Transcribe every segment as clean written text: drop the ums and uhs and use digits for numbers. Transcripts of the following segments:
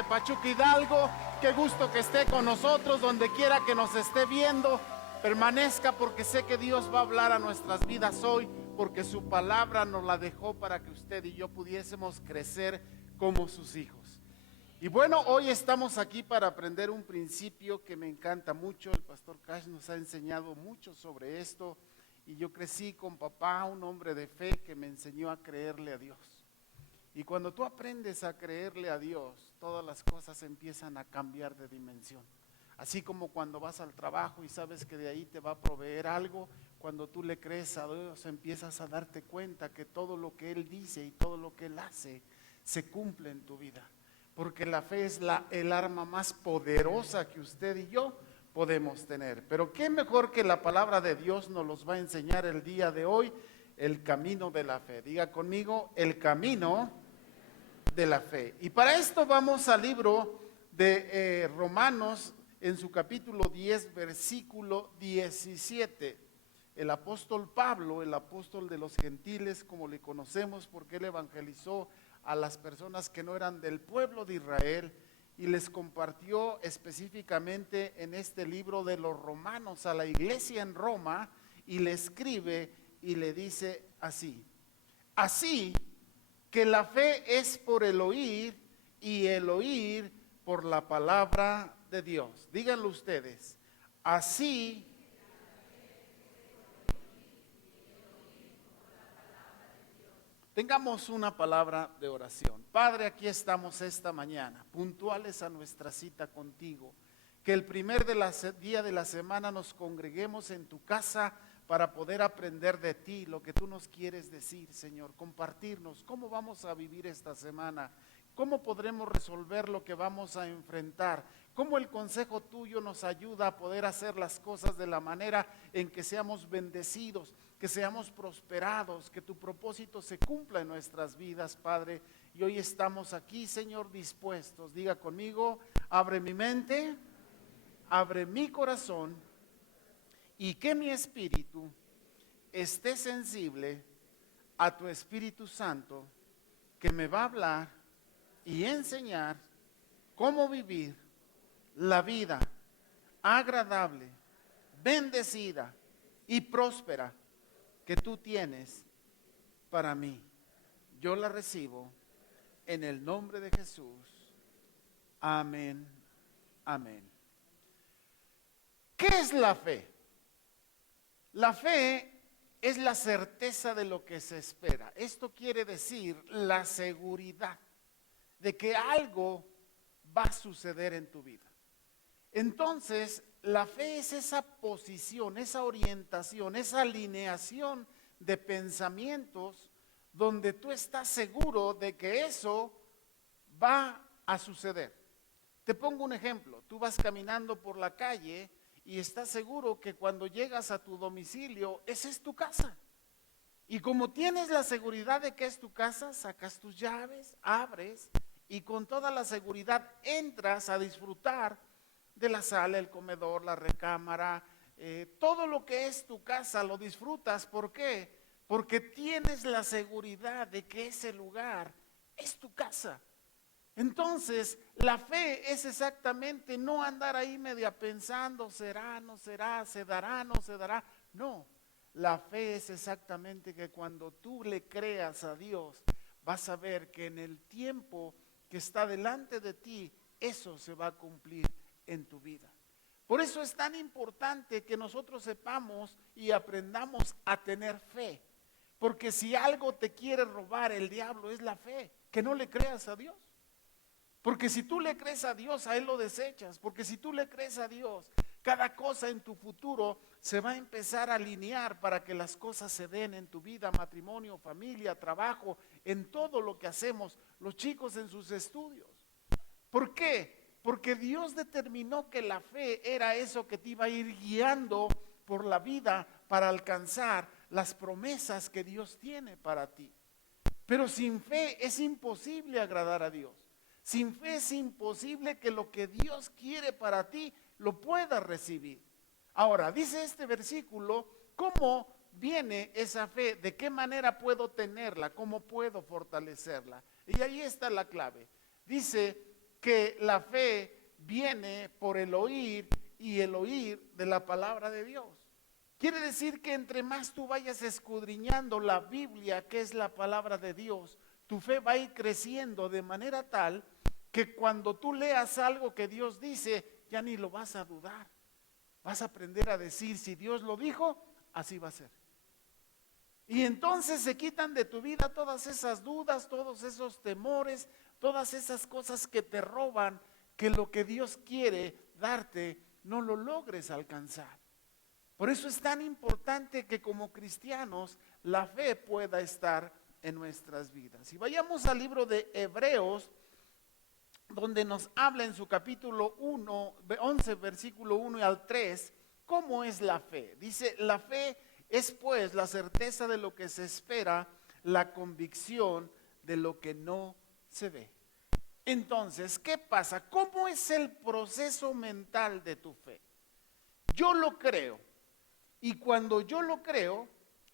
desde Pachuca, Hidalgo. Qué gusto que esté con nosotros, donde quiera que nos esté viendo. Permanezca, porque sé que Dios va a hablar a nuestras vidas hoy, porque su palabra nos la dejó para que usted y yo pudiésemos crecer como sus hijos. Y bueno, hoy estamos aquí para aprender un principio que me encanta mucho. El pastor Cash nos ha enseñado mucho sobre esto, y yo crecí con papá, un hombre de fe que me enseñó a creerle a Dios. Y cuando tú aprendes a creerle a Dios, todas las cosas empiezan a cambiar de dimensión. Así como cuando vas al trabajo y sabes que de ahí te va a proveer algo, cuando tú le crees a Dios empiezas a darte cuenta que todo lo que Él dice y todo lo que Él hace se cumple en tu vida. Porque la fe es el arma más poderosa que usted y yo podemos tener. Pero qué mejor que la palabra de Dios nos los va a enseñar el día de hoy, el camino de la fe. Diga conmigo, el camino de la fe. Y para esto vamos al libro de Romanos, en su capítulo 10, versículo 17. El apóstol Pablo, el apóstol de los gentiles, como le conocemos, porque él evangelizó a las personas que no eran del pueblo de Israel, y les compartió específicamente en este libro de los Romanos a la iglesia en Roma, y le escribe y le dice así: así que la fe es por el oír, y el oír por la palabra de Dios. Díganlo ustedes. Así tengamos una palabra de oración. Padre, aquí estamos esta mañana, puntuales a nuestra cita contigo. Que el primer día de la semana nos congreguemos en tu casa para poder aprender de ti lo que tú nos quieres decir, Señor. Compartirnos cómo vamos a vivir esta semana, cómo podremos resolver lo que vamos a enfrentar, cómo el consejo tuyo nos ayuda a poder hacer las cosas de la manera en que seamos bendecidos, que seamos prosperados, que tu propósito se cumpla en nuestras vidas, Padre. Y hoy estamos aquí, Señor, dispuestos. Diga conmigo: abre mi mente, abre mi corazón, y que mi espíritu esté sensible a tu Espíritu Santo, que me va a hablar y enseñar cómo vivir la vida agradable, bendecida y próspera que tú tienes para mí. Yo la recibo en el nombre de Jesús. Amén, amén. ¿Qué es la fe? La fe es la certeza de lo que se espera. Esto quiere decir la seguridad de que algo va a suceder en tu vida. Entonces, la fe es esa posición, esa orientación, esa alineación de pensamientos donde tú estás seguro de que eso va a suceder. Te pongo un ejemplo. Tú vas caminando por la calle y estás seguro que cuando llegas a tu domicilio, esa es tu casa. Y como tienes la seguridad de que es tu casa, sacas tus llaves, abres y con toda la seguridad entras a disfrutar de la sala, el comedor, la recámara, todo lo que es tu casa lo disfrutas. ¿Por qué? Porque tienes la seguridad de que ese lugar es tu casa. Entonces, la fe es exactamente no andar ahí media pensando, será, no será, se dará, no se dará. No, la fe es exactamente que cuando tú le creas a Dios, vas a ver que en el tiempo que está delante de ti, eso se va a cumplir en tu vida. Por eso es tan importante que nosotros sepamos y aprendamos a tener fe. Porque si algo te quiere robar el diablo es la fe, que no le creas a Dios. Porque si tú le crees a Dios, a Él lo desechas. Porque si tú le crees a Dios, cada cosa en tu futuro se va a empezar a alinear para que las cosas se den en tu vida, matrimonio, familia, trabajo, en todo lo que hacemos, los chicos en sus estudios. ¿Por qué? Porque Dios determinó que la fe era eso que te iba a ir guiando por la vida para alcanzar las promesas que Dios tiene para ti. Pero sin fe es imposible agradar a Dios. Sin fe es imposible que lo que Dios quiere para ti lo puedas recibir. Ahora, dice este versículo, ¿cómo viene esa fe? ¿De qué manera puedo tenerla? ¿Cómo puedo fortalecerla? Y ahí está la clave. Dice, que la fe viene por el oír y el oír de la palabra de Dios. Quiere decir que entre más tú vayas escudriñando la Biblia, que es la palabra de Dios, tu fe va a ir creciendo de manera tal que cuando tú leas algo que Dios dice, ya ni lo vas a dudar. Vas a aprender a decir, si Dios lo dijo, así va a ser. Y entonces se quitan de tu vida todas esas dudas, todos esos temores, todas esas cosas que te roban, que lo que Dios quiere darte no lo logres alcanzar. Por eso es tan importante que como cristianos la fe pueda estar en nuestras vidas. Y vayamos al libro de Hebreos, donde nos habla en su capítulo 11, versículo 1 y al 3, cómo es la fe. Dice, la fe es pues la certeza de lo que se espera, la convicción de lo que no se ve. Entonces, ¿qué pasa? ¿Cómo es el proceso mental de tu fe? Yo lo creo, y cuando yo lo creo,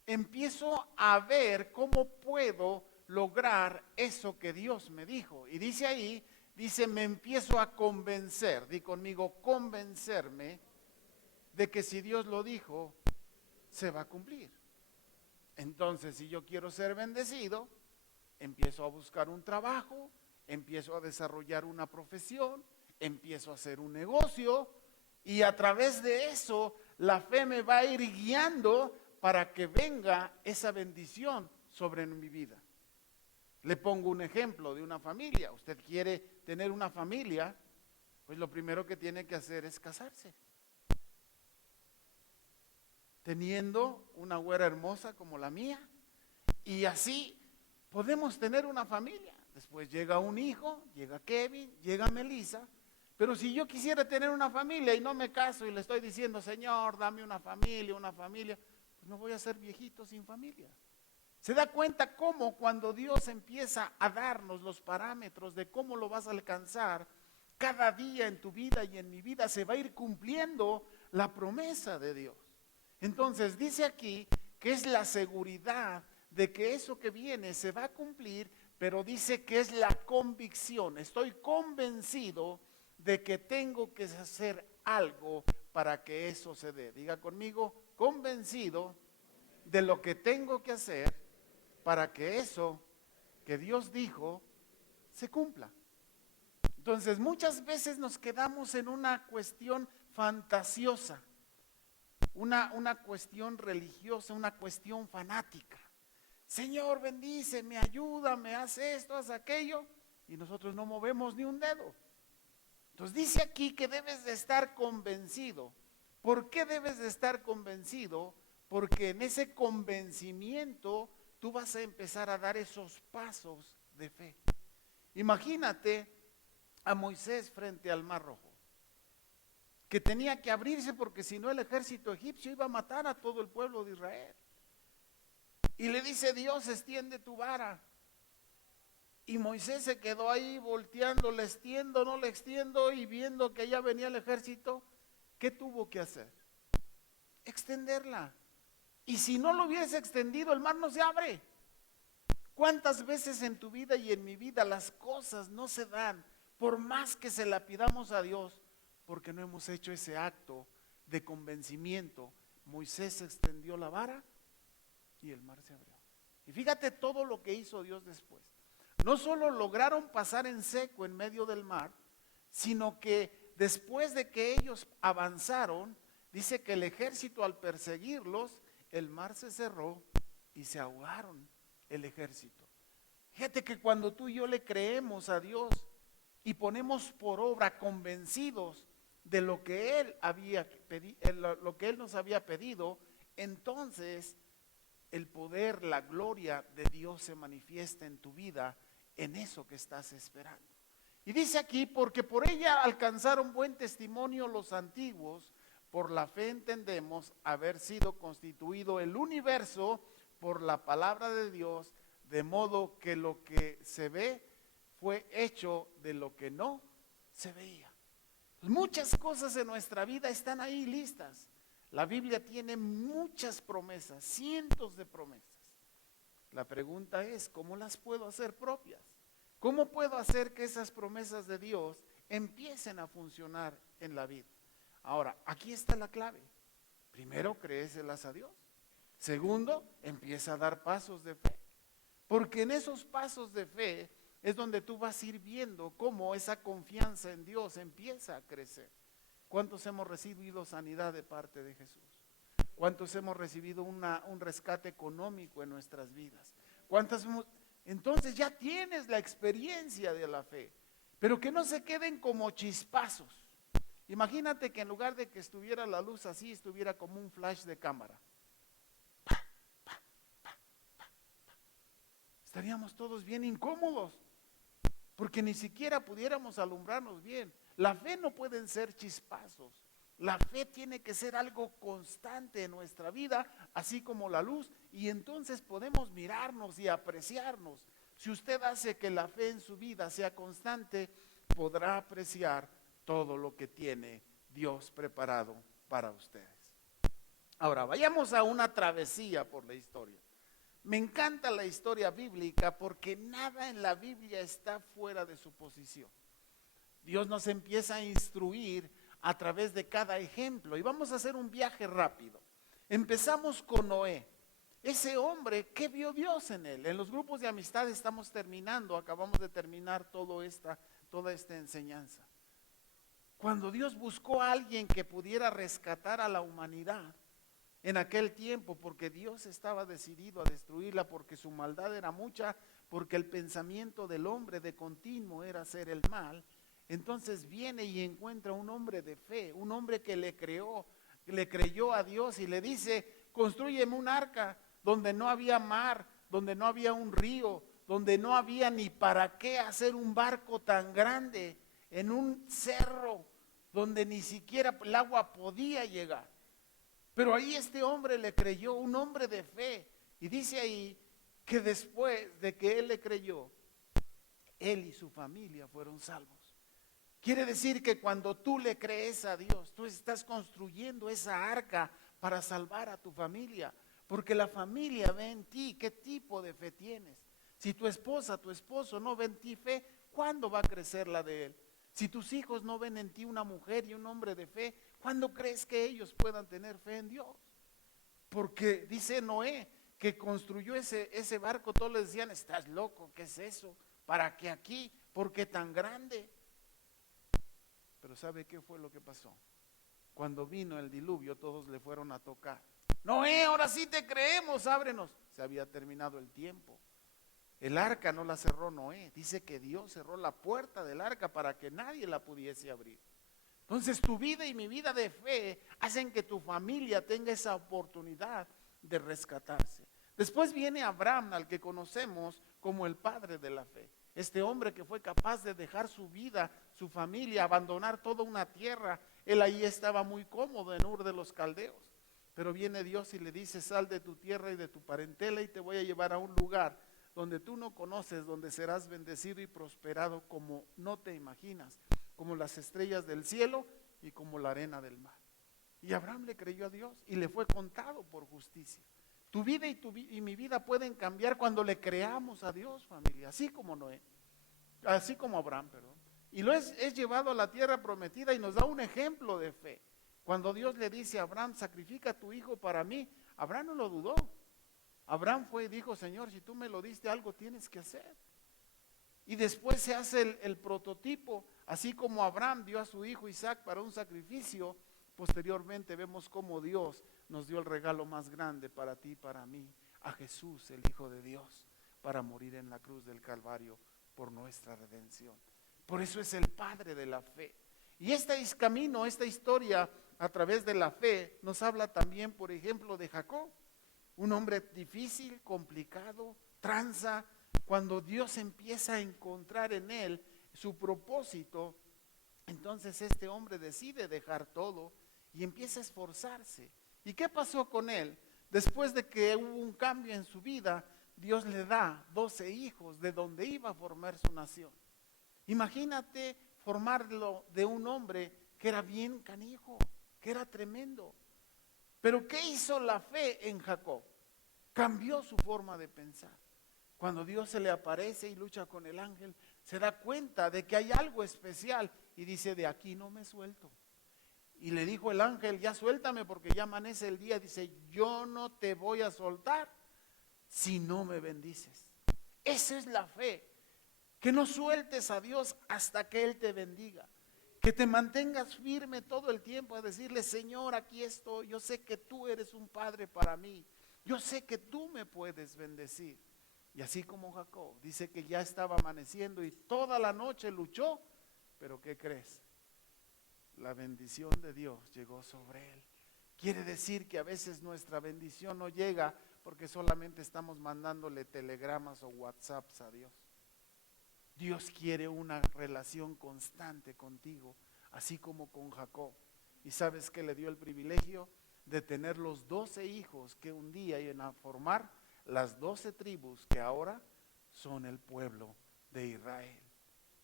empiezo a ver cómo puedo lograr eso que Dios me dijo. Y dice ahí, dice, me empiezo a convencer, di conmigo, convencerme de que si Dios lo dijo, se va a cumplir. Entonces, si yo quiero ser bendecido, empiezo a buscar un trabajo, empiezo a desarrollar una profesión, empiezo a hacer un negocio, y a través de eso, la fe me va a ir guiando para que venga esa bendición sobre mi vida. Le pongo un ejemplo de una familia. Usted quiere tener una familia, pues lo primero que tiene que hacer es casarse. Teniendo una güera hermosa como la mía, y así podemos tener una familia. Después llega un hijo, llega Kevin, llega Melissa. Pero si yo quisiera tener una familia y no me caso y le estoy diciendo, Señor, dame una familia, pues no voy a ser viejito sin familia. ¿Se da cuenta cómo cuando Dios empieza a darnos los parámetros de cómo lo vas a alcanzar, cada día en tu vida y en mi vida se va a ir cumpliendo la promesa de Dios? Entonces dice aquí que es la seguridad de que eso que viene se va a cumplir, pero dice que es la convicción. Estoy convencido de que tengo que hacer algo para que eso se dé. Diga conmigo, convencido de lo que tengo que hacer para que eso que Dios dijo se cumpla. Entonces muchas veces nos quedamos en una cuestión fantasiosa, una cuestión religiosa, una cuestión fanática. Señor, bendíceme, ayúdame, haz esto, haz aquello, y nosotros no movemos ni un dedo. Entonces dice aquí que debes de estar convencido. ¿Por qué debes de estar convencido? Porque en ese convencimiento tú vas a empezar a dar esos pasos de fe. Imagínate a Moisés frente al Mar Rojo, que tenía que abrirse porque si no el ejército egipcio iba a matar a todo el pueblo de Israel. Y le dice Dios, extiende tu vara. Y Moisés se quedó ahí volteando, le extiendo, no le extiendo, y viendo que ya venía el ejército, ¿qué tuvo que hacer? Extenderla. Y si no lo hubiese extendido, el mar no se abre. ¿Cuántas veces en tu vida y en mi vida las cosas no se dan, por más que se la pidamos a Dios, porque no hemos hecho ese acto de convencimiento? Moisés extendió la vara y el mar se abrió. Y fíjate todo lo que hizo Dios después. No solo lograron pasar en seco en medio del mar, sino que después de que ellos avanzaron, dice que el ejército al perseguirlos, el mar se cerró y se ahogaron el ejército. Fíjate que cuando tú y yo le creemos a Dios y ponemos por obra convencidos de lo que Él nos había pedido, entonces el poder, la gloria de Dios se manifiesta en tu vida, en eso que estás esperando. Y dice aquí, porque por ella alcanzaron buen testimonio los antiguos, por la fe entendemos haber sido constituido el universo por la palabra de Dios, de modo que lo que se ve fue hecho de lo que no se veía. Muchas cosas en nuestra vida están ahí listas. La Biblia tiene muchas promesas, cientos de promesas. La pregunta es, ¿cómo las puedo hacer propias? ¿Cómo puedo hacer que esas promesas de Dios empiecen a funcionar en la vida. Ahora, aquí está la clave. Primero, créeselas a Dios. Segundo, empieza a dar pasos de fe. Porque en esos pasos de fe es donde tú vas a ir viendo cómo esa confianza en Dios empieza a crecer. ¿Cuántos hemos recibido sanidad de parte de Jesús? ¿Cuántos hemos recibido un rescate económico en nuestras vidas? Entonces ya tienes la experiencia de la fe, pero que no se queden como chispazos. Imagínate que en lugar de que estuviera la luz así, estuviera como un flash de cámara. Estaríamos todos bien incómodos, porque ni siquiera pudiéramos alumbrarnos bien. La fe no pueden ser chispazos. La fe tiene que ser algo constante en nuestra vida, así como la luz, y entonces podemos mirarnos y apreciarnos. Si usted hace que la fe en su vida sea constante, podrá apreciar todo lo que tiene Dios preparado para ustedes. Ahora, vayamos a una travesía por la historia. Me encanta la historia bíblica porque nada en la Biblia está fuera de su posición. Dios nos empieza a instruir a través de cada ejemplo y vamos a hacer un viaje rápido. Empezamos con Noé. Ese hombre, ¿qué vio Dios en él? En los grupos de amistad estamos terminando, acabamos de terminar toda esta enseñanza. Cuando Dios buscó a alguien que pudiera rescatar a la humanidad en aquel tiempo, porque Dios estaba decidido a destruirla, porque su maldad era mucha, porque el pensamiento del hombre de continuo era hacer el mal, entonces viene y encuentra un hombre de fe, un hombre que le creyó a Dios y le dice, constrúyeme un arca donde no había mar, donde no había un río, donde no había ni para qué hacer un barco tan grande, en un cerro donde ni siquiera el agua podía llegar. Pero ahí este hombre le creyó, un hombre de fe, y dice ahí que después de que él le creyó, él y su familia fueron salvos. Quiere decir que cuando tú le crees a Dios, tú estás construyendo esa arca para salvar a tu familia, porque la familia ve en ti qué tipo de fe tienes. Si tu esposa, tu esposo no ven en ti fe, ¿cuándo va a crecer la de él? Si tus hijos no ven en ti una mujer y un hombre de fe, ¿cuándo crees que ellos puedan tener fe en Dios? Porque dice Noé que construyó ese barco, todos le decían, estás loco, ¿qué es eso? ¿Para qué aquí? ¿Por qué tan grande? Pero ¿sabe qué fue lo que pasó? Cuando vino el diluvio, todos le fueron a tocar. Noé, ahora sí te creemos, ábrenos. Se había terminado el tiempo. El arca no la cerró Noé. Dice que Dios cerró la puerta del arca para que nadie la pudiese abrir. Entonces tu vida y mi vida de fe hacen que tu familia tenga esa oportunidad de rescatarse. Después viene Abraham, al que conocemos como el padre de la fe. Este hombre que fue capaz de dejar su vida, su familia, abandonar toda una tierra. Él ahí estaba muy cómodo en Ur de los Caldeos. Pero viene Dios y le dice, sal de tu tierra y de tu parentela y te voy a llevar a un lugar donde tú no conoces, donde serás bendecido y prosperado como no te imaginas, como las estrellas del cielo y como la arena del mar. Y Abraham le creyó a Dios y le fue contado por justicia. Tu vida y mi vida pueden cambiar cuando le creamos a Dios, familia, así como Noé, así como Abraham, perdón. Y lo es llevado a la tierra prometida y nos da un ejemplo de fe. Cuando Dios le dice a Abraham, sacrifica a tu hijo para mí, Abraham no lo dudó. Abraham fue y dijo, Señor, si tú me lo diste, algo tienes que hacer. Y después se hace el prototipo, así como Abraham dio a su hijo Isaac para un sacrificio. Posteriormente vemos cómo Dios nos dio el regalo más grande para ti y para mí, a Jesús, el Hijo de Dios, para morir en la cruz del Calvario por nuestra redención. Por eso es el Padre de la fe. Y este camino, esta historia a través de la fe, nos habla también, por ejemplo, de Jacob, un hombre difícil, complicado, tranza. Cuando Dios empieza a encontrar en él su propósito, entonces este hombre decide dejar todo y empieza a esforzarse. ¿Y qué pasó con él? Después de que hubo un cambio en su vida, Dios le da 12 hijos de donde iba a formar su nación. Imagínate formarlo de un hombre que era bien canijo, que era tremendo. Pero ¿qué hizo la fe en Jacob? Cambió su forma de pensar. Cuando Dios se le aparece y lucha con el ángel, se da cuenta de que hay algo especial y dice, de aquí no me suelto. Y le dijo el ángel, ya suéltame porque ya amanece el día. Dice, yo no te voy a soltar si no me bendices. Esa es la fe, que no sueltes a Dios hasta que Él te bendiga. Que te mantengas firme todo el tiempo a decirle, Señor, aquí estoy, yo sé que tú eres un padre para mí, yo sé que tú me puedes bendecir. Y así como Jacob, dice que ya estaba amaneciendo y toda la noche luchó, pero ¿qué crees? La bendición de Dios llegó sobre él. Quiere decir que a veces nuestra bendición no llega porque solamente estamos mandándole telegramas o WhatsApps a Dios. Dios quiere una relación constante contigo, así como con Jacob. ¿Y sabes que le dio el privilegio de tener los 12 hijos que un día iban a formar las 12 tribus que ahora son el pueblo de Israel?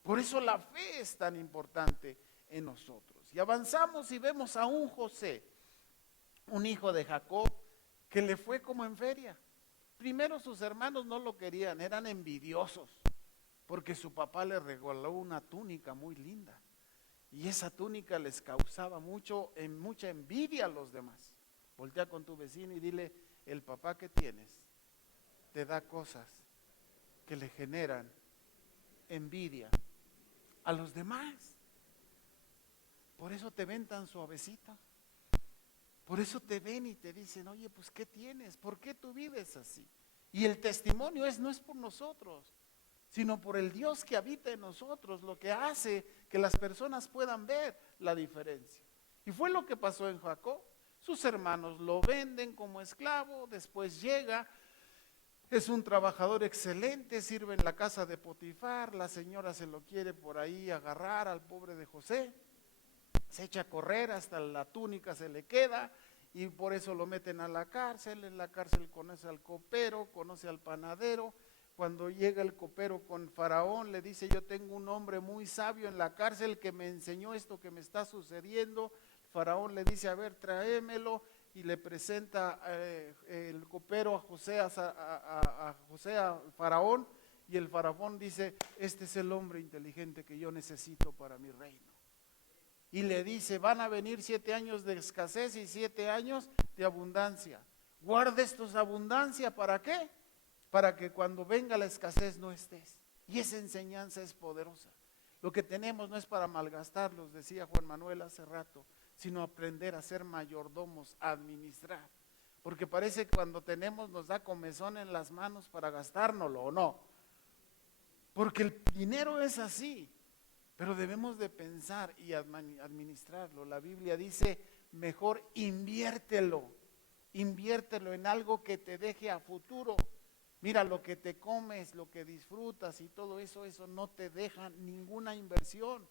Por eso la fe es tan importante en nosotros. Y avanzamos y vemos a un José, un hijo de Jacob, que le fue como en feria. Primero sus hermanos no lo querían, eran envidiosos, porque su papá le regaló una túnica muy linda. Y esa túnica les causaba mucha envidia a los demás. Voltea con tu vecino y dile, el papá que tienes te da cosas que le generan envidia a los demás. Por eso te ven tan suavecito. Por eso te ven y te dicen, oye, pues ¿qué tienes? ¿Por qué tú vives así? Y el testimonio no es por nosotros, sino por el Dios que habita en nosotros, lo que hace que las personas puedan ver la diferencia. Y fue lo que pasó en Jacob. Sus hermanos lo venden como esclavo, después llega, es un trabajador excelente, sirve en la casa de Potifar, la señora se lo quiere por ahí agarrar al pobre de José, se echa a correr, hasta la túnica se le queda y por eso lo meten a la cárcel. En la cárcel conoce al copero, conoce al panadero. Cuando llega el copero con Faraón, le dice, yo tengo un hombre muy sabio en la cárcel que me enseñó esto que me está sucediendo. Faraón le dice, a ver, tráemelo, y le presenta el copero a José, a Faraón, y el Faraón dice, este es el hombre inteligente que yo necesito para mi reino. Y le dice, van a venir 7 años de escasez y 7 años de abundancia. Guarda estos abundancia, ¿para qué? Para que cuando venga la escasez no estés. Y esa enseñanza es poderosa. Lo que tenemos no es para malgastarlos, decía Juan Manuel hace rato, sino aprender a ser mayordomos, a administrar. Porque parece que cuando tenemos nos da comezón en las manos para gastárnoslo, ¿o no? Porque el dinero es así, pero debemos de pensar y administrarlo. La Biblia dice, mejor inviértelo en algo que te deje a futuro. Mira, lo que te comes, lo que disfrutas y todo eso, eso no te deja ninguna inversión.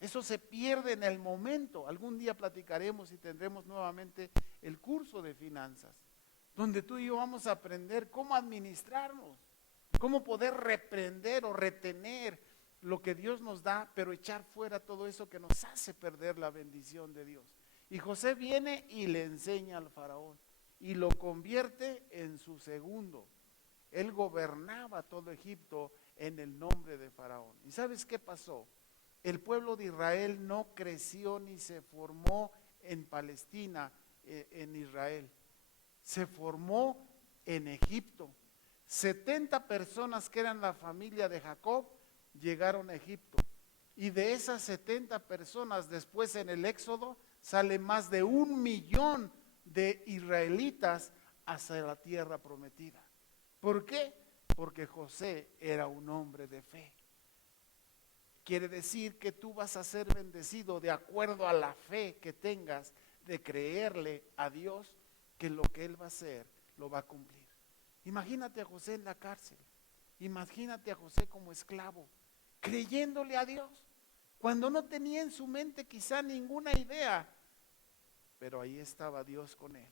Eso se pierde en el momento. Algún día platicaremos y tendremos nuevamente el curso de finanzas, donde tú y yo vamos a aprender cómo administrarnos, cómo poder reprender o retener lo que Dios nos da, pero echar fuera todo eso que nos hace perder la bendición de Dios. Y José viene y le enseña al faraón y lo convierte en su segundo. Él gobernaba todo Egipto en el nombre de Faraón. ¿Y sabes qué pasó? El pueblo de Israel no creció ni se formó en Palestina, en Israel. Se formó en Egipto. 70 personas que eran la familia de Jacob llegaron a Egipto. Y de esas 70 personas, después en el Éxodo, sale más de 1 millón de israelitas hacia la tierra prometida. ¿Por qué? Porque José era un hombre de fe. Quiere decir que tú vas a ser bendecido de acuerdo a la fe que tengas de creerle a Dios que lo que Él va a hacer lo va a cumplir. Imagínate a José en la cárcel, imagínate a José como esclavo, creyéndole a Dios, cuando no tenía en su mente quizá ninguna idea, pero ahí estaba Dios con él.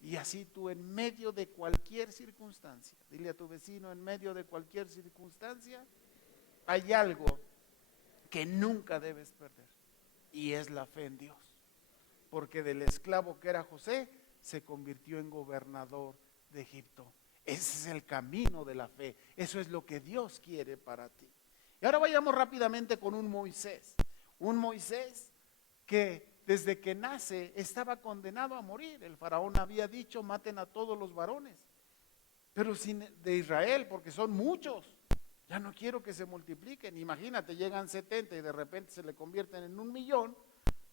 Y así tú en medio de cualquier circunstancia, dile a tu vecino, en medio de cualquier circunstancia, hay algo que nunca debes perder, y es la fe en Dios. Porque del esclavo que era José, se convirtió en gobernador de Egipto. Ese es el camino de la fe, eso es lo que Dios quiere para ti. Y ahora vayamos rápidamente con un Moisés. Un Moisés que desde que nace estaba condenado a morir. El faraón había dicho, maten a todos los varones, pero de Israel, porque son muchos. Ya no quiero que se multipliquen. Imagínate, llegan 70 y de repente se le convierten en 1,000,000.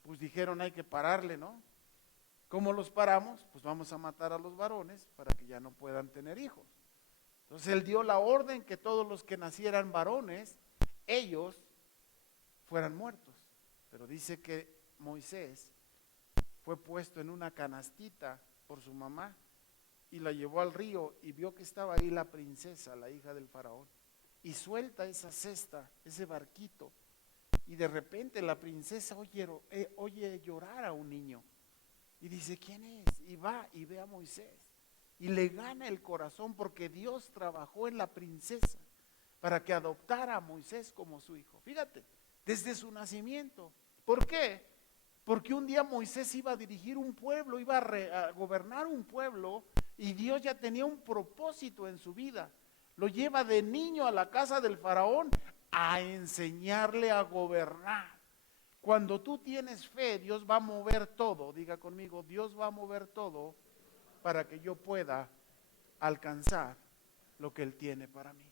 Pues dijeron, hay que pararle, ¿no? ¿Cómo los paramos? Pues vamos a matar a los varones para que ya no puedan tener hijos. Entonces él dio la orden que todos los que nacieran varones, ellos fueran muertos. Pero dice que Moisés fue puesto en una canastita por su mamá y la llevó al río y vio que estaba ahí la princesa, la hija del faraón, y suelta esa cesta, ese barquito, y de repente la princesa oye llorar a un niño y dice, ¿quién es? Y va y ve a Moisés y le gana el corazón porque Dios trabajó en la princesa para que adoptara a Moisés como su hijo. Fíjate, desde su nacimiento. ¿Por qué? Porque un día Moisés iba a dirigir un pueblo, iba a gobernar un pueblo, y Dios ya tenía un propósito en su vida. Lo lleva de niño a la casa del faraón a enseñarle a gobernar. Cuando tú tienes fe, Dios va a mover todo. Diga conmigo, Dios va a mover todo para que yo pueda alcanzar lo que Él tiene para mí.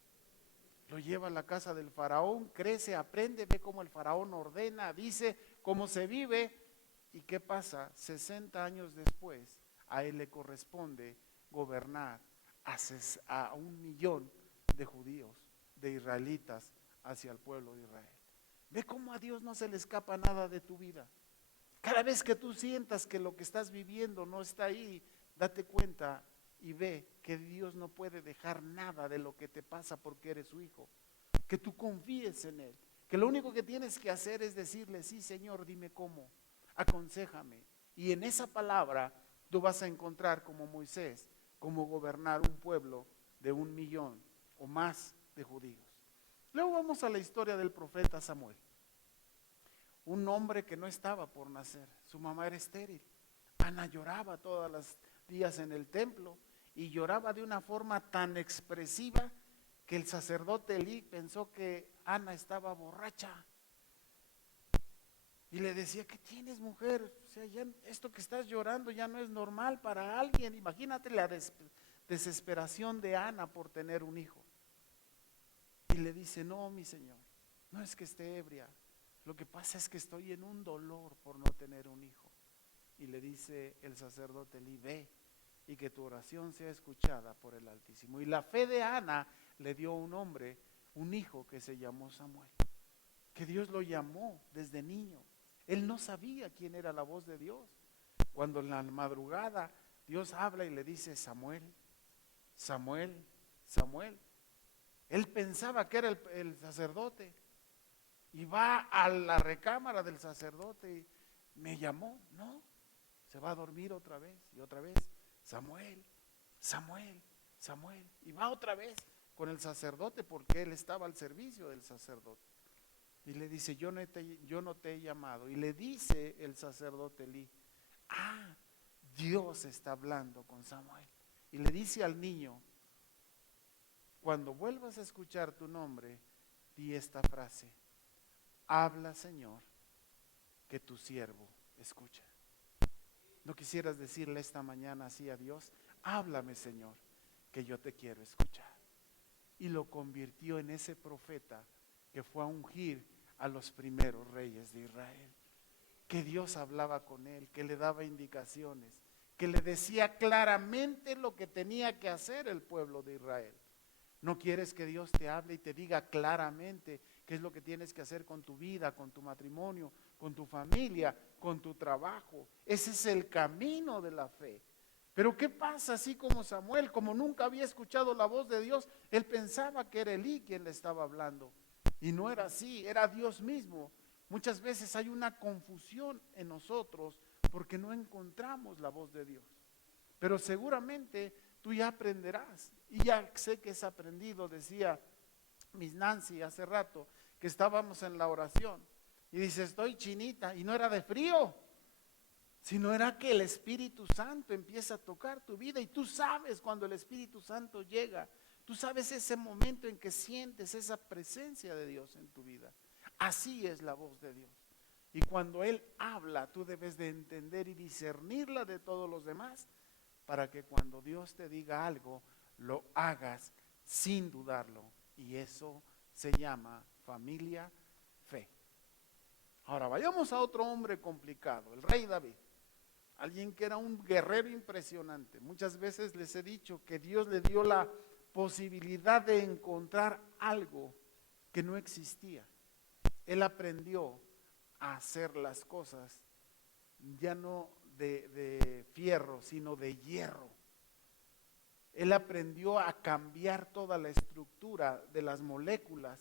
Lo lleva a la casa del faraón, crece, aprende, ve cómo el faraón ordena, dice cómo se vive. ¿Y qué pasa? 60 años después, a él le corresponde gobernar a 1,000,000 de judíos, de israelitas, hacia el pueblo de Israel. Ve cómo a Dios no se le escapa nada de tu vida. Cada vez que tú sientas que lo que estás viviendo no está ahí, date cuenta y ve que Dios no puede dejar nada de lo que te pasa porque eres su hijo. Que tú confíes en Él. Que lo único que tienes que hacer es decirle, sí, Señor, dime cómo, aconséjame. Y en esa palabra tú vas a encontrar como Moisés, cómo gobernar un pueblo de 1,000,000 o más de judíos. Luego vamos a la historia del profeta Samuel. Un hombre que no estaba por nacer, su mamá era estéril. Ana lloraba todos los días en el templo y lloraba de una forma tan expresiva que el sacerdote Elí pensó que Ana estaba borracha. Y le decía, ¿qué tienes, mujer? O sea, ya esto que estás llorando ya no es normal para alguien. Imagínate la desesperación de Ana por tener un hijo. Y le dice, no, mi señor, no es que esté ebria. Lo que pasa es que estoy en un dolor por no tener un hijo. Y le dice el sacerdote Elí, ve y que tu oración sea escuchada por el Altísimo. Y la fe de Ana le dio un hombre, un hijo que se llamó Samuel, que Dios lo llamó desde niño. Él no sabía quién era la voz de Dios. Cuando en la madrugada Dios habla y le dice, Samuel, Samuel, Samuel. Él pensaba que era el sacerdote. Y va a la recámara del sacerdote y me llamó. No, se va a dormir otra vez y otra vez. Samuel, Samuel, Samuel. Y va otra vez con el sacerdote porque él estaba al servicio del sacerdote. Y le dice, yo no te he llamado. Y le dice el sacerdote Elí, Dios está hablando con Samuel. Y le dice al niño, cuando vuelvas a escuchar tu nombre, di esta frase, habla, Señor, que tu siervo escucha. ¿No quisieras decirle esta mañana así a Dios? Háblame, Señor, que yo te quiero escuchar. Y lo convirtió en ese profeta que fue a ungir a los primeros reyes de Israel. Que Dios hablaba con él, que le daba indicaciones, que le decía claramente lo que tenía que hacer el pueblo de Israel. ¿No quieres que Dios te hable y te diga claramente qué es lo que tienes que hacer con tu vida, con tu matrimonio, con tu familia, con tu trabajo? Ese es el camino de la fe. Pero ¿qué pasa? Así como Samuel, como nunca había escuchado la voz de Dios, él pensaba que era Elí quien le estaba hablando. Y no era así, era Dios mismo. Muchas veces hay una confusión en nosotros porque no encontramos la voz de Dios. Pero seguramente tú ya aprenderás. Y ya sé que es aprendido, decía Miss Nancy hace rato, que estábamos en la oración. Y dice, estoy chinita. Y no era de frío, sino era que el Espíritu Santo empieza a tocar tu vida. Y tú sabes cuando el Espíritu Santo llega. Tú sabes ese momento en que sientes esa presencia de Dios en tu vida. Así es la voz de Dios. Y cuando Él habla, tú debes de entender y discernirla de todos los demás, para que cuando Dios te diga algo, lo hagas sin dudarlo. Y eso se llama familia, fe. Ahora vayamos a otro hombre complicado, el rey David. Alguien que era un guerrero impresionante. Muchas veces les he dicho que Dios le dio la posibilidad de encontrar algo que no existía. Él aprendió a hacer las cosas ya no de fierro, sino de hierro. Él aprendió a cambiar toda la estructura de las moléculas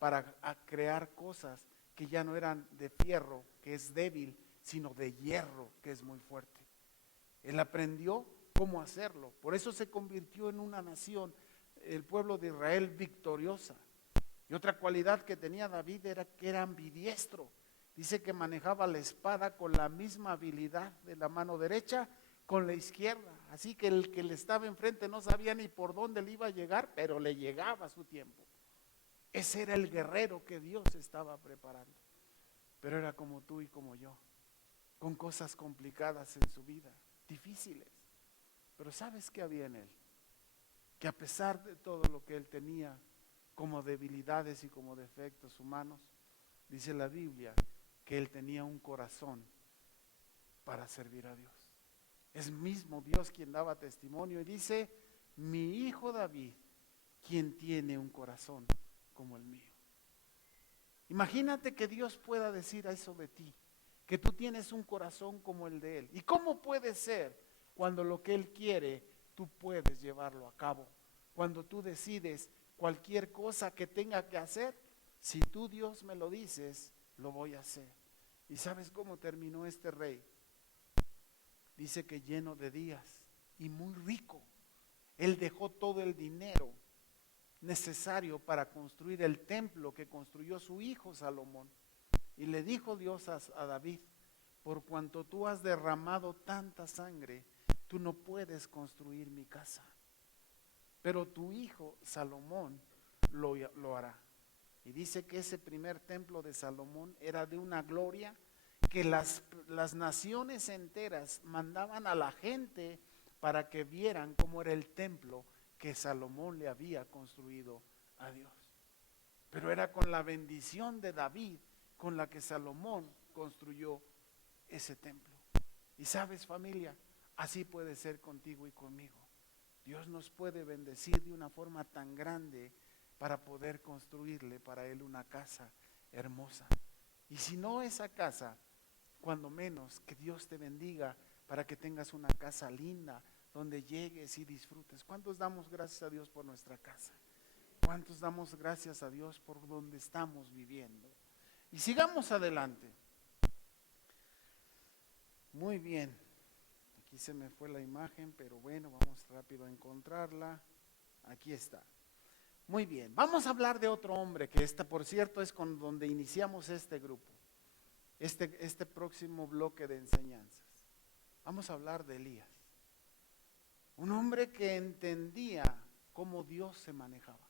para crear cosas que ya no eran de fierro, que es débil, sino de hierro, que es muy fuerte. Él aprendió cómo hacerlo. Por eso se convirtió en una nación, el pueblo de Israel, victoriosa. Y otra cualidad que tenía David era que era ambidiestro. Dice que manejaba la espada con la misma habilidad de la mano derecha con la izquierda. Así que el que le estaba enfrente no sabía ni por dónde le iba a llegar, pero le llegaba a su tiempo. Ese era el guerrero que Dios estaba preparando. Pero era como tú y como yo, con cosas complicadas en su vida, difíciles. Pero ¿sabes qué había en él? Que a pesar de todo lo que él tenía como debilidades y como defectos humanos, dice la Biblia que él tenía un corazón para servir a Dios. Es mismo Dios quien daba testimonio y dice, mi hijo David, quien tiene un corazón como el mío. Imagínate que Dios pueda decir eso de ti, que tú tienes un corazón como el de Él. ¿Y cómo puede ser cuando lo que Él quiere, tú puedes llevarlo a cabo? Cuando tú decides cualquier cosa que tenga que hacer, si tú Dios me lo dices, lo voy a hacer. ¿Y sabes cómo terminó este rey? Dice que lleno de días y muy rico. Él dejó todo el dinero necesario para construir el templo que construyó su hijo Salomón. Y le dijo Dios a David, por cuanto tú has derramado tanta sangre, tú no puedes construir mi casa. Pero tu hijo Salomón lo hará. Y dice que ese primer templo de Salomón era de una gloria que las naciones enteras mandaban a la gente para que vieran cómo era el templo que Salomón le había construido a Dios. Pero era con la bendición de David con la que Salomón construyó ese templo. Y sabes, familia, así puede ser contigo y conmigo. Dios nos puede bendecir de una forma tan grande para poder construirle para Él una casa hermosa. Y si no esa casa, cuando menos que Dios te bendiga para que tengas una casa linda donde llegues y disfrutes. ¿Cuántos damos gracias a Dios por nuestra casa? ¿Cuántos damos gracias a Dios por donde estamos viviendo? Y sigamos adelante. Muy bien. Aquí se me fue la imagen, pero bueno, vamos rápido a encontrarla. Aquí está. Muy bien, vamos a hablar de otro hombre que por cierto, es con donde iniciamos este grupo, este próximo bloque de enseñanzas. Vamos a hablar de Elías. Un hombre que entendía cómo Dios se manejaba.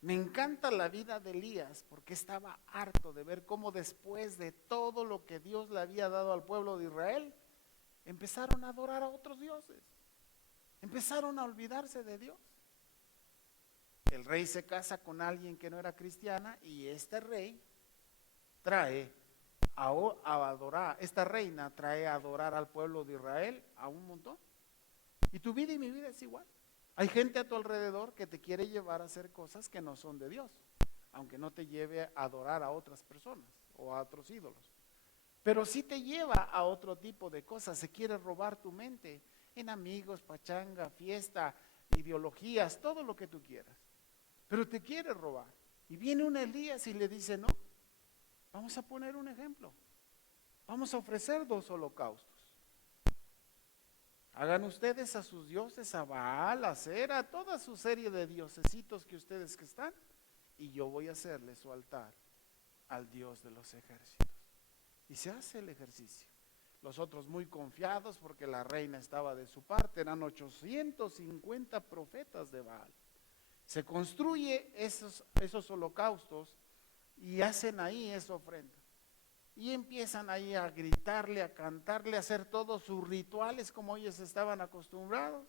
Me encanta la vida de Elías porque estaba harto de ver cómo después de todo lo que Dios le había dado al pueblo de Israel, empezaron a adorar a otros dioses. Empezaron a olvidarse de Dios. El rey se casa con alguien que no era cristiana y este rey trae a adorar, esta reina trae a adorar al pueblo de Israel a un montón. Y tu vida y mi vida es igual. Hay gente a tu alrededor que te quiere llevar a hacer cosas que no son de Dios, aunque no te lleve a adorar a otras personas o a otros ídolos. Pero sí te lleva a otro tipo de cosas, se quiere robar tu mente en amigos, pachanga, fiesta, ideologías, todo lo que tú quieras. Pero te quiere robar. Y viene un Elías y le dice, no, vamos a poner un ejemplo. Vamos a ofrecer 2 holocaustos. Hagan ustedes a sus dioses, a Baal, a Cera, a toda su serie de diosesitos que ustedes que están, y yo voy a hacerle su altar al Dios de los ejércitos. Y se hace el ejercicio. Los otros muy confiados porque la reina estaba de su parte, eran 850 profetas de Baal. Se construye esos holocaustos y hacen ahí esa ofrenda. Y empiezan ahí a gritarle, a cantarle, a hacer todos sus rituales como ellos estaban acostumbrados.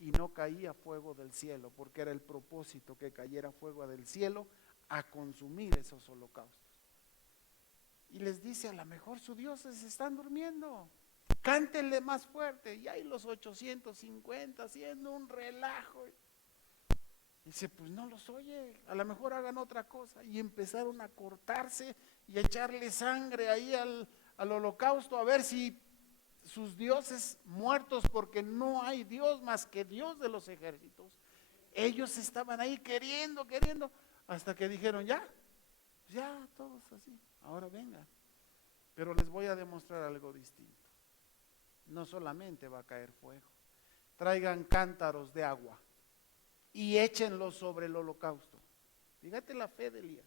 Y no caía fuego del cielo, porque era el propósito que cayera fuego del cielo a consumir esos holocaustos. Y les dice, a lo mejor sus dioses están durmiendo, cántenle más fuerte. Y ahí los 850 haciendo un relajo. Dice, pues no los oye, a lo mejor hagan otra cosa. Y empezaron a cortarse y a echarle sangre ahí al holocausto, a ver si sus dioses muertos, porque no hay Dios más que Dios de los ejércitos. Ellos estaban ahí queriendo, hasta que dijeron, ya, todos así, ahora vengan. Pero les voy a demostrar algo distinto. No solamente va a caer fuego, traigan cántaros de agua y échenlos sobre el holocausto. Fíjate la fe de Elías.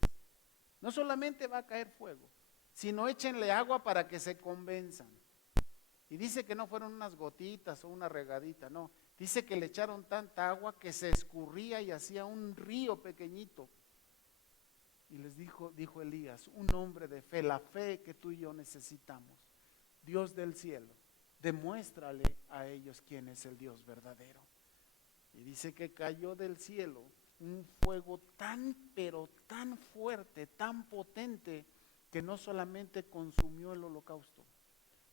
No solamente va a caer fuego, sino échenle agua para que se convenzan. Y dice que no fueron unas gotitas o una regadita, no. Dice que le echaron tanta agua que se escurría y hacía un río pequeñito. Y les dijo Elías, un hombre de fe, la fe que tú y yo necesitamos. Dios del cielo, demuéstrale a ellos quién es el Dios verdadero. Y dice que cayó del cielo un fuego tan, pero tan fuerte, tan potente, que no solamente consumió el holocausto,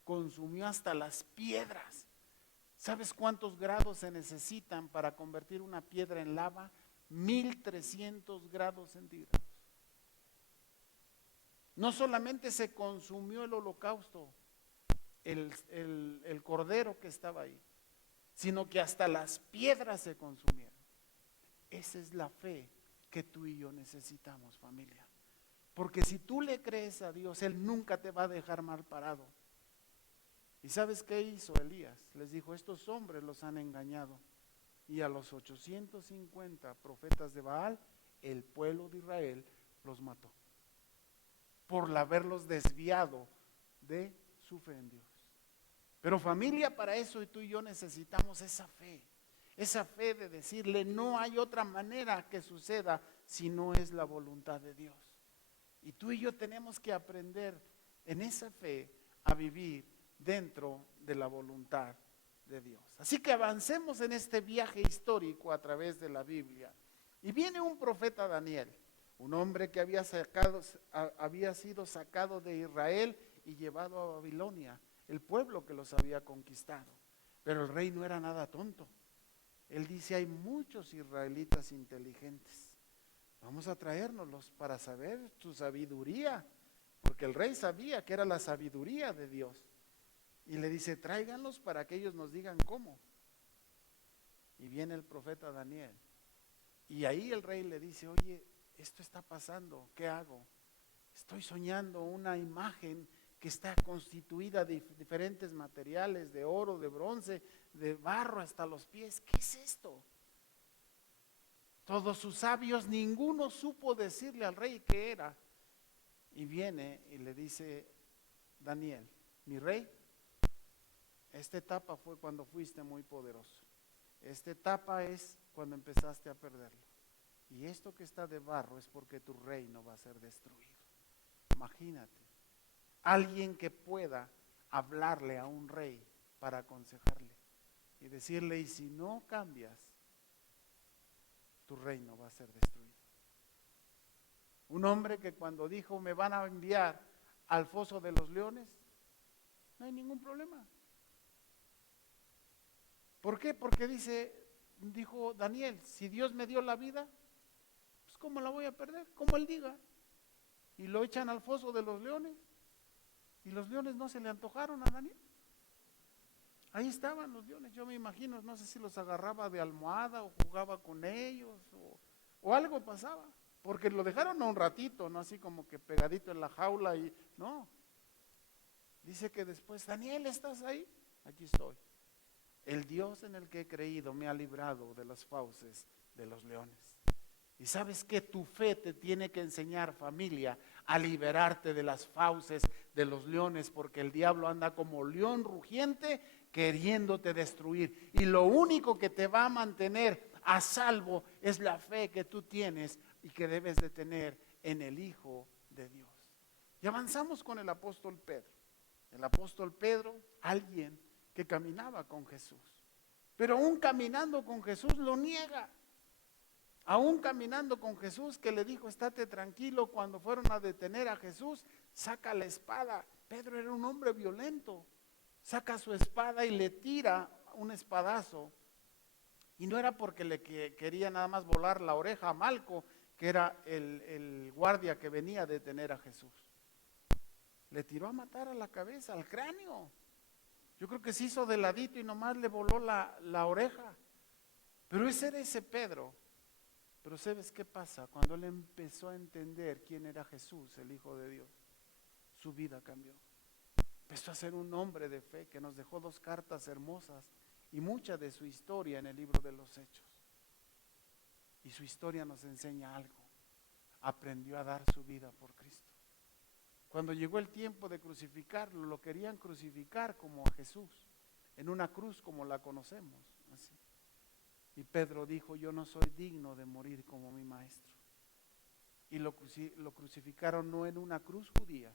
consumió hasta las piedras. ¿Sabes cuántos grados se necesitan para convertir una piedra en lava? 1300 grados centígrados. No solamente se consumió el holocausto, el cordero que estaba ahí, sino que hasta las piedras se consumieron. Esa es la fe que tú y yo necesitamos, familia. Porque si tú le crees a Dios, Él nunca te va a dejar mal parado. ¿Y sabes qué hizo Elías? Les dijo, estos hombres los han engañado. Y a los 850 profetas de Baal, el pueblo de Israel los mató, por haberlos desviado de su fe en Dios. Pero familia, para eso tú y yo necesitamos esa fe de decirle, no hay otra manera que suceda si no es la voluntad de Dios. Y tú y yo tenemos que aprender en esa fe a vivir dentro de la voluntad de Dios. Así que avancemos en este viaje histórico a través de la Biblia. Y viene un profeta Daniel, un hombre que había sido sacado de Israel y llevado a Babilonia, el pueblo que los había conquistado. Pero el rey no era nada tonto. Él dice, hay muchos israelitas inteligentes, vamos a traérnoslos para saber su sabiduría, porque el rey sabía que era la sabiduría de Dios. Y le dice, tráiganlos para que ellos nos digan cómo. Y viene el profeta Daniel. Y ahí el rey le dice, oye, esto está pasando, ¿qué hago? Estoy soñando una imagen que está constituida de diferentes materiales, de oro, de bronce, de barro hasta los pies. ¿Qué es esto? Todos sus sabios, ninguno supo decirle al rey qué era. Y viene y le dice Daniel, mi rey, esta etapa fue cuando fuiste muy poderoso. Esta etapa es cuando empezaste a perderlo. Y esto que está de barro es porque tu reino va a ser destruido. Imagínate, alguien que pueda hablarle a un rey para aconsejarle y decirle, y si no cambias, tu reino va a ser destruido. Un hombre que cuando dijo, me van a enviar al foso de los leones, no hay ningún problema. ¿Por qué? Porque dijo Daniel, si Dios me dio la vida, pues ¿cómo la voy a perder? Como Él diga. Y lo echan al foso de los leones. Y los leones no se le antojaron a Daniel. Ahí estaban los leones, yo me imagino, no sé si los agarraba de almohada o jugaba con ellos o algo pasaba. Porque lo dejaron un ratito, no así como que pegadito en la jaula y no. Dice que después, Daniel, ¿estás ahí? Aquí estoy. El Dios en el que he creído me ha librado de las fauces de los leones. Y sabes que tu fe te tiene que enseñar, familia, a liberarte de las fauces de los leones, porque el diablo anda como león rugiente queriéndote destruir. Y lo único que te va a mantener a salvo es la fe que tú tienes y que debes de tener en el Hijo de Dios. Y avanzamos con el apóstol Pedro. El apóstol Pedro, alguien que caminaba con Jesús. Pero aún caminando con Jesús lo niega. Aún caminando con Jesús, que le dijo, estate tranquilo, cuando fueron a detener a Jesús, saca la espada. Pedro era un hombre violento. Saca su espada y le tira un espadazo. Y no era porque le quería nada más volar la oreja a Malco, que era el guardia que venía a detener a Jesús. Le tiró a matar a la cabeza, al cráneo. Yo creo que se hizo de ladito y nomás le voló la oreja. Pero ese era ese Pedro. Pero ¿sabes qué pasa? Cuando él empezó a entender quién era Jesús, el Hijo de Dios, su vida cambió. Empezó a ser un hombre de fe que nos dejó 2 cartas hermosas y mucha de su historia en el libro de los Hechos. Y su historia nos enseña algo. Aprendió a dar su vida por Cristo. Cuando llegó el tiempo de crucificarlo, lo querían crucificar como a Jesús, en una cruz como la conocemos, así. Y Pedro dijo, yo no soy digno de morir como mi maestro. Y lo crucificaron no en una cruz judía,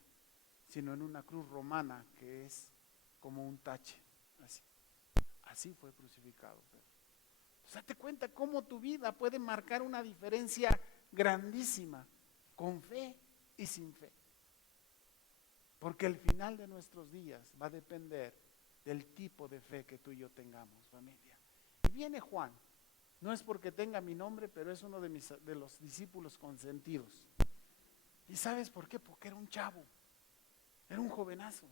sino en una cruz romana, que es como un tache, así. Así fue crucificado Pedro. Date cuenta cómo tu vida puede marcar una diferencia grandísima, con fe y sin fe. Porque el final de nuestros días va a depender del tipo de fe que tú y yo tengamos, familia. Y viene Juan, no es porque tenga mi nombre, pero es uno de los discípulos consentidos. ¿Y sabes por qué? Porque era un chavo, era un jovenazo.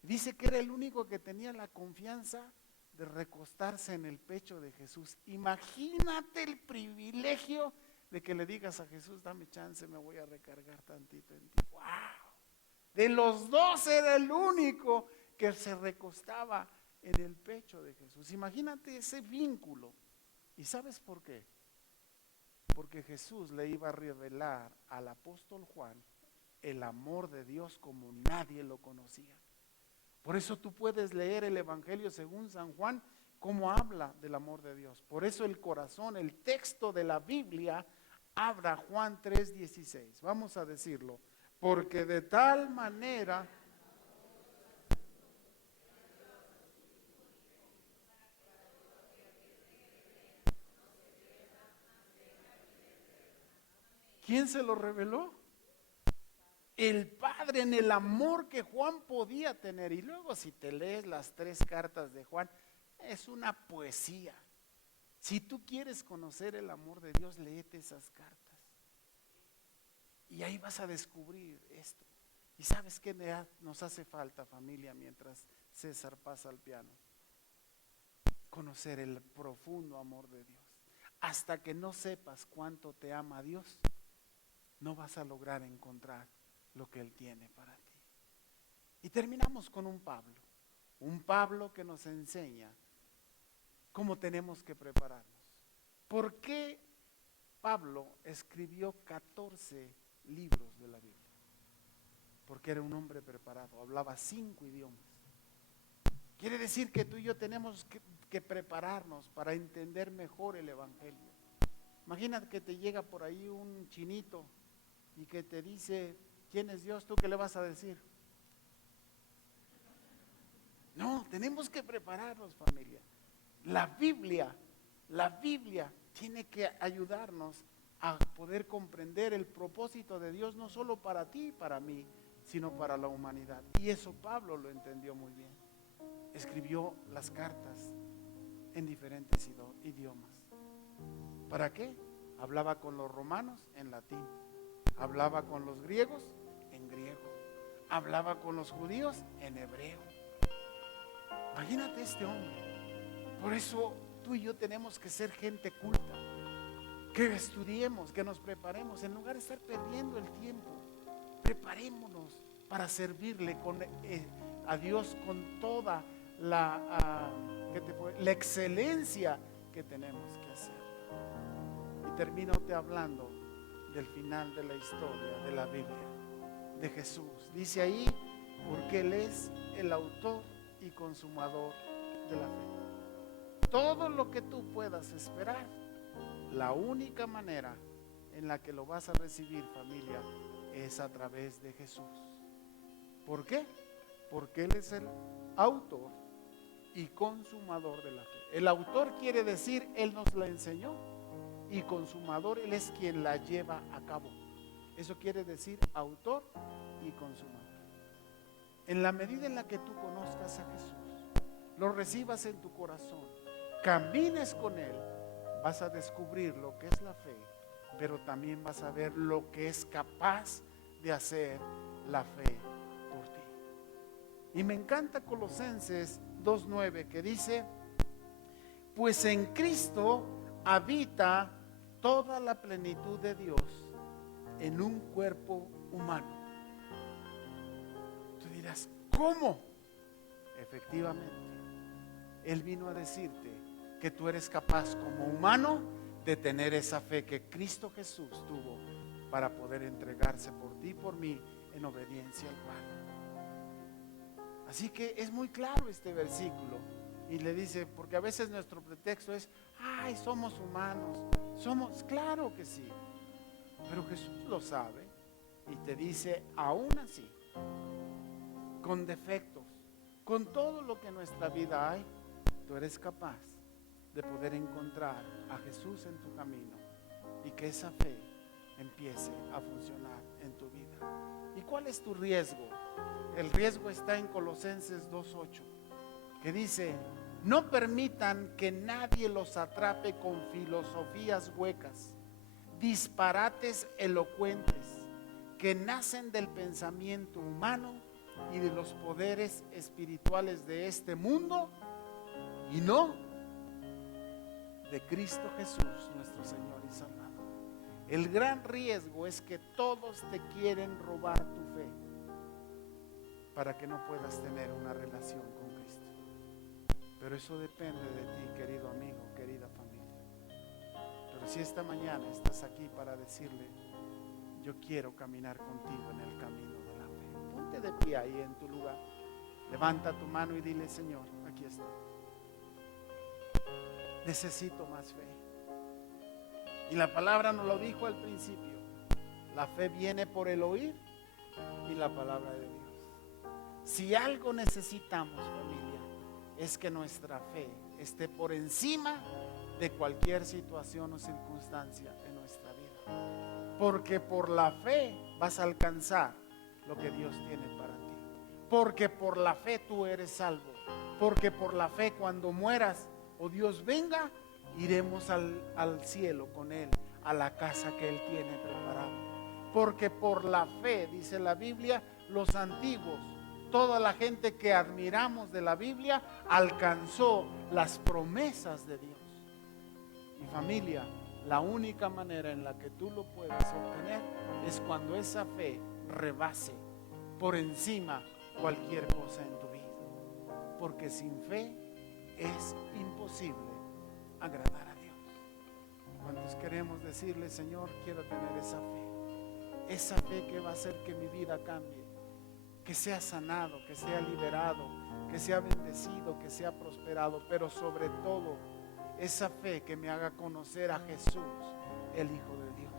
Dice que era el único que tenía la confianza de recostarse en el pecho de Jesús. Imagínate el privilegio de que le digas a Jesús, dame chance, me voy a recargar tantito en ti. ¡Wow! De los 2 era el único que se recostaba en el pecho de Jesús. Imagínate ese vínculo. ¿Y sabes por qué? Porque Jesús le iba a revelar al apóstol Juan el amor de Dios como nadie lo conocía. Por eso tú puedes leer el Evangelio según San Juan, cómo habla del amor de Dios. Por eso el corazón, el texto de la Biblia, habla Juan 3:16. Vamos a decirlo. Porque de tal manera... ¿Quién se lo reveló? El Padre, en el amor que Juan podía tener. Y luego si te lees las 3 cartas de Juan, es una poesía. Si tú quieres conocer el amor de Dios, léete esas cartas. Y ahí vas a descubrir esto. ¿Y sabes qué nos hace falta, familia, mientras César pasa al piano? Conocer el profundo amor de Dios. Hasta que no sepas cuánto te ama Dios, no vas a lograr encontrar lo que Él tiene para ti. Y terminamos con un Pablo que nos enseña cómo tenemos que prepararnos. ¿Por qué Pablo escribió 14 libros de la Biblia? Porque era un hombre preparado, hablaba 5 idiomas. Quiere decir que tú y yo tenemos que prepararnos para entender mejor el Evangelio. Imagínate que te llega por ahí un chinito y que te dice, ¿quién es Dios? ¿Tú qué le vas a decir? No, tenemos que prepararnos, familia. La Biblia tiene que ayudarnos a poder comprender el propósito de Dios, no solo para ti y para mí, sino para la humanidad. Y eso Pablo lo entendió muy bien. Escribió las cartas en diferentes idiomas. ¿Para qué? Hablaba con los romanos en latín, hablaba con los griegos en griego, hablaba con los judíos en hebreo. Imagínate este hombre. Por eso tú y yo tenemos que ser gente culta, que estudiemos, que nos preparemos, en lugar de estar perdiendo el tiempo. Preparémonos para servirle a Dios con toda la excelencia que tenemos que hacer. Y termino te hablando del final de la historia de la Biblia, de Jesús. Dice ahí, porque Él es el autor y consumador de la fe. Todo lo que tú puedas esperar, la única manera en la que lo vas a recibir, familia, es a través de Jesús. ¿Por qué? Porque Él es el autor y consumador de la fe. El autor quiere decir, Él nos la enseñó, y consumador, Él es quien la lleva a cabo. Eso quiere decir autor y consumador. En la medida en la que tú conozcas a Jesús, lo recibas en tu corazón, camines con Él, vas a descubrir lo que es la fe, pero también vas a ver lo que es capaz de hacer la fe por ti. Y me encanta Colosenses 2:9, que dice: pues en Cristo habita toda la plenitud de Dios en un cuerpo humano. Tú dirás, ¿cómo? Efectivamente, Él vino a decirte que tú eres capaz como humano de tener esa fe que Cristo Jesús tuvo para poder entregarse por ti y por mí en obediencia al Padre. Así que es muy claro este versículo, y le dice, porque a veces nuestro pretexto es, ay, somos humanos, claro que sí, pero Jesús lo sabe y te dice, aún así, con defectos, con todo lo que en nuestra vida hay, tú eres capaz de poder encontrar a Jesús en tu camino y que esa fe empiece a funcionar en tu vida. ¿Y cuál es tu riesgo? El riesgo está en Colosenses 2:8, que dice: no permitan que nadie los atrape con filosofías huecas, disparates elocuentes que nacen del pensamiento humano y de los poderes espirituales de este mundo, y no de Cristo Jesús, nuestro Señor y Salvador. El gran riesgo es que todos te quieren robar tu fe para que no puedas tener una relación con Cristo. Pero eso depende de ti, querido amigo, querida familia. Pero si esta mañana estás aquí para decirle, yo quiero caminar contigo en el camino de la fe, ponte de pie ahí en tu lugar, levanta tu mano y dile: Señor, aquí estoy, necesito más fe. Y la palabra nos lo dijo al principio, la fe viene por el oír y la palabra de Dios. Si algo necesitamos, familia, es que nuestra fe esté por encima de cualquier situación o circunstancia en nuestra vida, porque por la fe vas a alcanzar lo que Dios tiene para ti, porque por la fe tú eres salvo, porque por la fe cuando mueras o Dios venga, iremos al cielo con Él, a la casa que Él tiene preparada, porque por la fe, dice la Biblia, los antiguos, toda la gente que admiramos de la Biblia, alcanzó las promesas de Dios. Y familia, la única manera en la que tú lo puedes obtener es cuando esa fe rebase por encima cualquier cosa en tu vida, porque sin fe es imposible agradar a Dios. ¿Cuántos queremos decirle: Señor, quiero tener esa fe que va a hacer que mi vida cambie, que sea sanado, que sea liberado, que sea bendecido, que sea prosperado, pero sobre todo esa fe que me haga conocer a Jesús, el Hijo de Dios,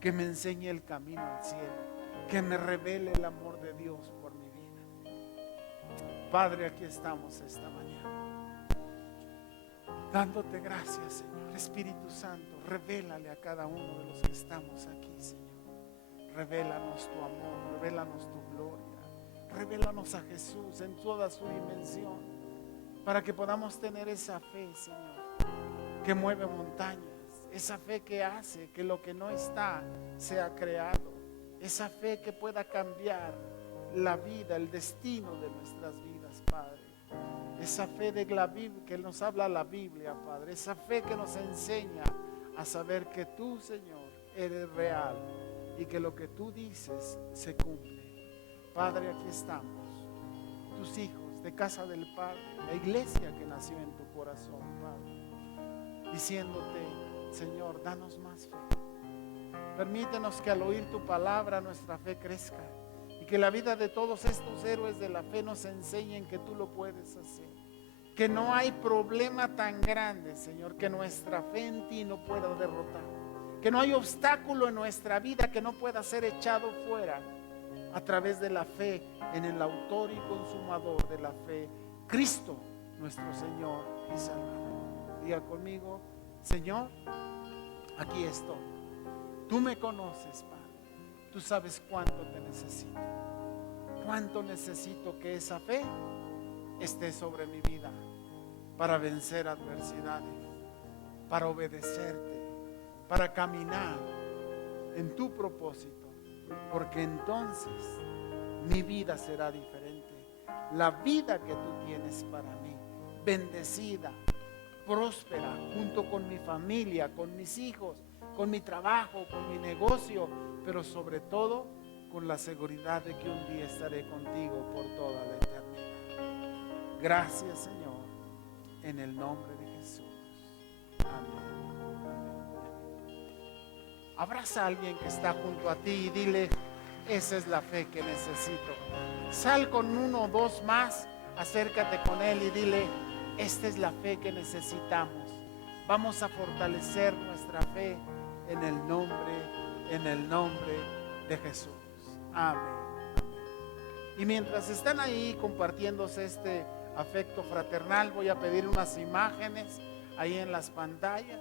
que me enseñe el camino al cielo, que me revele el amor de Dios por mi vida. Padre, aquí estamos esta mañana, dándote gracias, Señor. Espíritu Santo, revélale a cada uno de los que estamos aquí, Señor. Revélanos tu amor, revélanos tu gloria. Revélanos a Jesús en toda su dimensión, para que podamos tener esa fe, Señor, que mueve montañas, esa fe que hace que lo que no está sea creado, esa fe que pueda cambiar la vida, el destino de nuestras vidas, Padre. Esa fe de la Biblia que nos habla la Biblia, Padre, esa fe que nos enseña a saber que tú, Señor, eres real y que lo que tú dices se cumple. Padre, aquí estamos, tus hijos de casa del Padre, la iglesia que nació en tu corazón, Padre, diciéndote: Señor, danos más fe. Permítenos que al oír tu palabra nuestra fe crezca, y que la vida de todos estos héroes de la fe nos enseñen que tú lo puedes hacer, que no hay problema tan grande, Señor, que nuestra fe en ti no pueda derrotar, que no hay obstáculo en nuestra vida que no pueda ser echado fuera a través de la fe en el autor y consumador de la fe, Cristo, nuestro Señor y Salvador. Diga conmigo: Señor, aquí estoy. Tú me conoces, Padre. Tú sabes cuánto te necesito. Cuánto necesito que esa fe esté sobre mi vida para vencer adversidades, para obedecerte, para caminar en tu propósito, porque entonces mi vida será diferente. La vida que tú tienes para mí, bendecida, próspera, junto con mi familia, con mis hijos, con mi trabajo, con mi negocio, pero sobre todo con la seguridad de que un día estaré contigo por toda la eternidad. Gracias, Señor, en el nombre de Jesús. Amén. Amén. Abraza a alguien que está junto a ti y dile: esa es la fe que necesito. Sal con uno o dos más, acércate con él y dile: esta es la fe que necesitamos. Vamos a fortalecer nuestra fe en el nombre de Jesús. Amén. Y mientras están ahí compartiéndose este afecto fraternal, voy a pedir unas imágenes ahí en las pantallas.